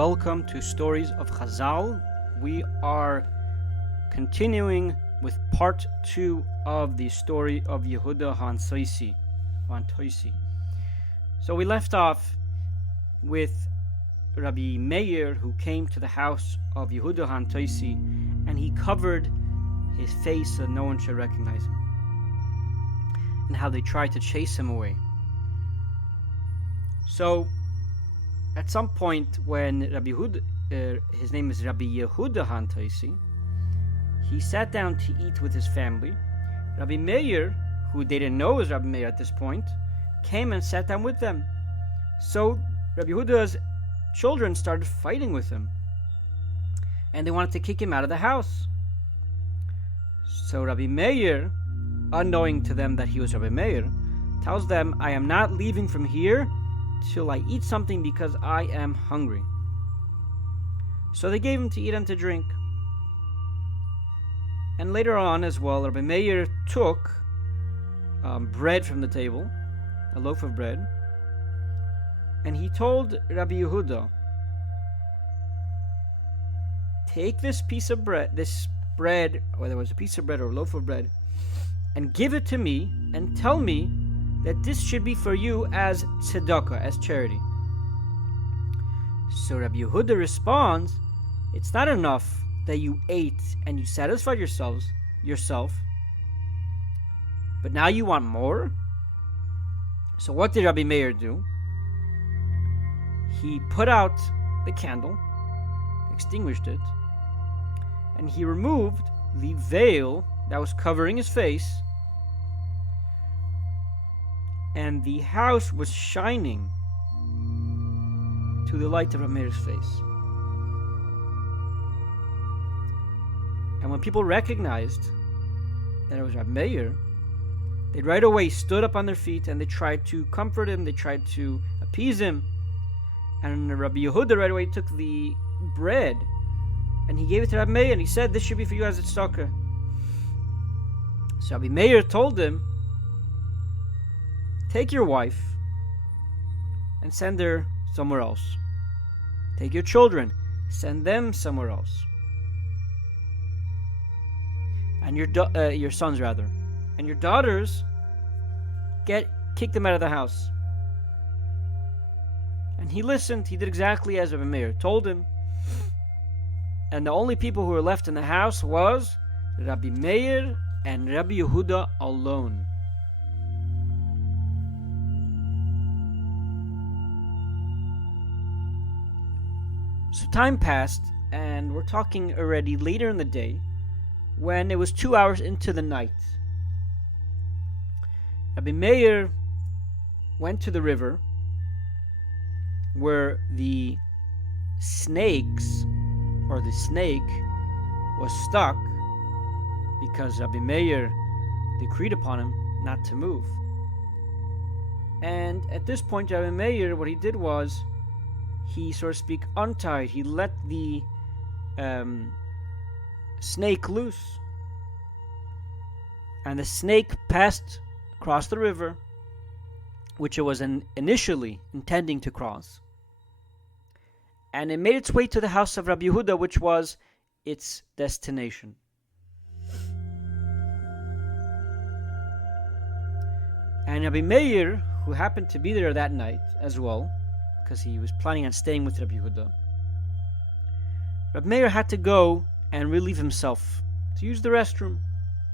welcome to Stories of Chazal. We are continuing with part 2 of the story of Yehuda Antosi. So we left off with Rabbi Meir, who came to the house of Yehuda Antosi, and he covered his face so no one should recognize him, and how they tried to chase him away. So at some point when Rabbi Yehuda, his name is Rabbi Yehuda Antosi, he sat down to eat with his family. Rabbi Meir, who they didn't know was Rabbi Meir at this point, came and sat down with them. So Rabbi Yehuda's children started fighting with him, and they wanted to kick him out of the house. So Rabbi Meir, unknowing to them that he was Rabbi Meir, tells them, "I am not leaving from here till I eat something because I am hungry." So they gave him to eat and to drink. And later on as well, Rabbi Meir took bread from the table, a loaf of bread, and he told Rabbi Yehuda, "Take this piece of bread, whether it was a piece of bread or a loaf of bread, and give it to me and tell me that this should be for you as tzedakah, as charity." So Rabbi Yehuda responds, "It's not enough that you ate and you satisfied yourself, but now you want more?" So what did Rabbi Meir do? He put out the candle, extinguished it, and he removed the veil that was covering his face, and the house was shining to the light of Rabbi Meir's face. And when people recognized that it was Rabbi Meir, they right away stood up on their feet and they tried to comfort him, they tried to appease him. And Rabbi Yehuda right away took the bread and he gave it to Rabbi Meir and he said, "This should be for you as a tzedakah." So Rabbi Meir told him, "Take your wife and send her somewhere else. Take your children, send them somewhere else. And your sons rather. And your daughters, kick them out of the house." And he listened. He did exactly as Rabbi Meir told him. And the only people who were left in the house was Rabbi Meir and Rabbi Yehuda alone. So time passed, and we're talking already later in the day, when it was 2 hours into the night. Rabbi Meir went to the river where the snake was stuck because Rabbi Meir decreed upon him not to move. And at this point, Rabbi Meir, what he did was, he, so to speak, untied. He let the snake loose. And the snake passed across the river, which it was initially intending to cross. And it made its way to the house of Rabbi Yehuda, which was its destination. And Rabbi Meir, who happened to be there that night as well, because he was planning on staying with Rabbi Yehuda, Rabbi Meir had to go and relieve himself to use the restroom.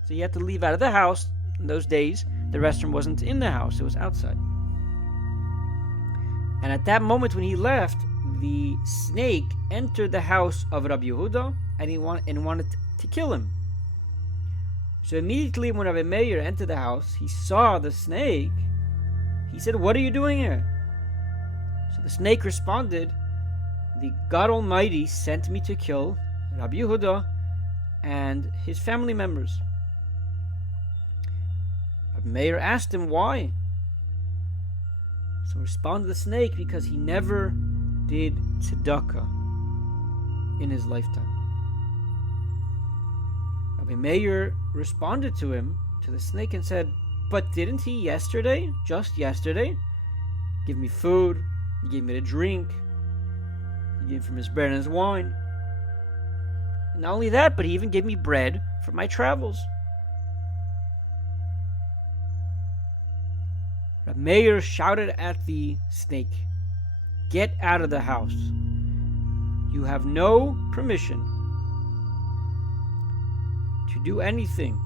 So he had to leave out of the house. In those days, the restroom wasn't in the house, it was outside. And at that moment when he left, the snake entered the house of Rabbi Yehuda and wanted to kill him. So immediately when Rabbi Meir entered the house, he saw the snake. He said, "What are you doing here?" So the snake responded, "The God Almighty sent me to kill Rabbi Yehuda and his family members." Rabbi Meir asked him why. So responded the snake, "Because he never did tzedakah in his lifetime." Rabbi Meir responded to the snake, and said, "But didn't he just yesterday, give me food, he gave me to drink, he He gave from his bread and his wine. And not only that, but he even gave me bread for my travels. Reb Meir shouted at the snake, "Get out of the house. You have no permission to do anything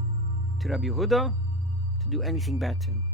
to Rabbi Yehuda, to do anything bad to him."